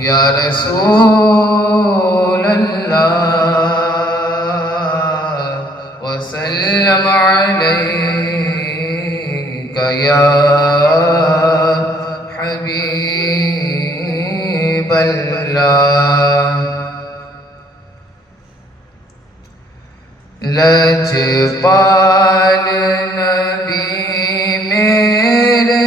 یا رسول اللہ وسلم علیک یا حبیب اللہ لجپال نبی میرے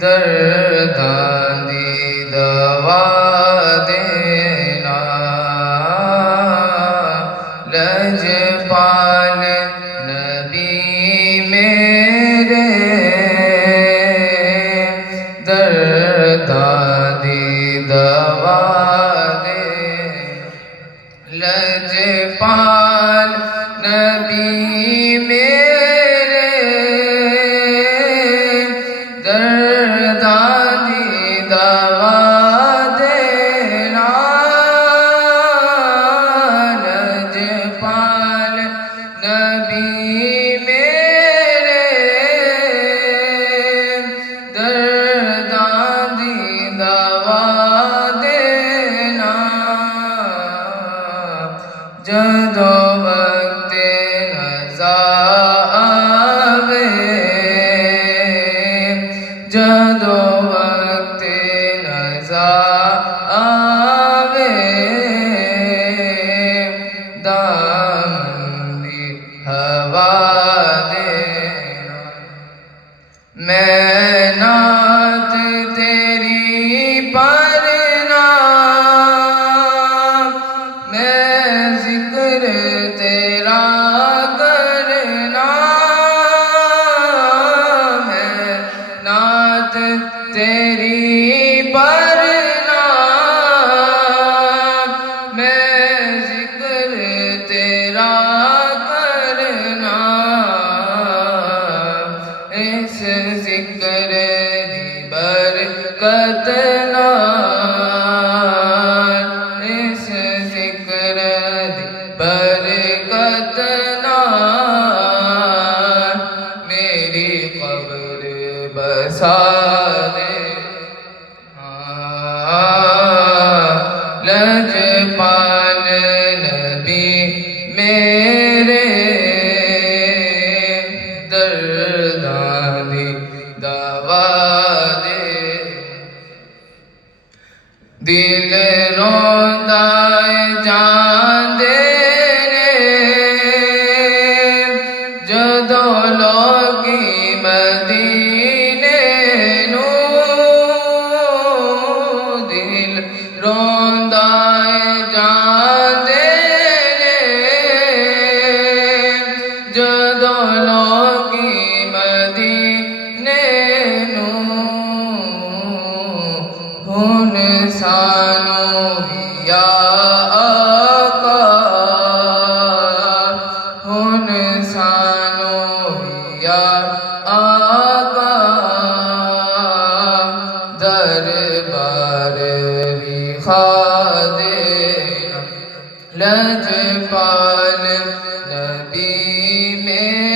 درداں دی دوا دینا لجپال نبی میرے درداں دی دوا لجپال نبی میرے درداں دی دوا دینا لجپال نبی میرے درداں دی دوا جدو وقت نزا آوے جدو وقت نزا آوے دامن دی ہوا دینا میں نعت تیری پڑھنا تیرا کرنا میں نعت تیری پڑھنا میں ذکر تیرا کرنا اس ذکر دی برکت اس ذکر دی برکت میری قبر بسا دے لجپال نبی میرے درداں دی دوا دے دل روندا جان دے جدو لوگی مدینے نو دل روندا جان دے جدو لوگی مدینے نو ہن سانو یا آقا ہن سانو یا آقا دربار رخا دینا لجپال نبی میں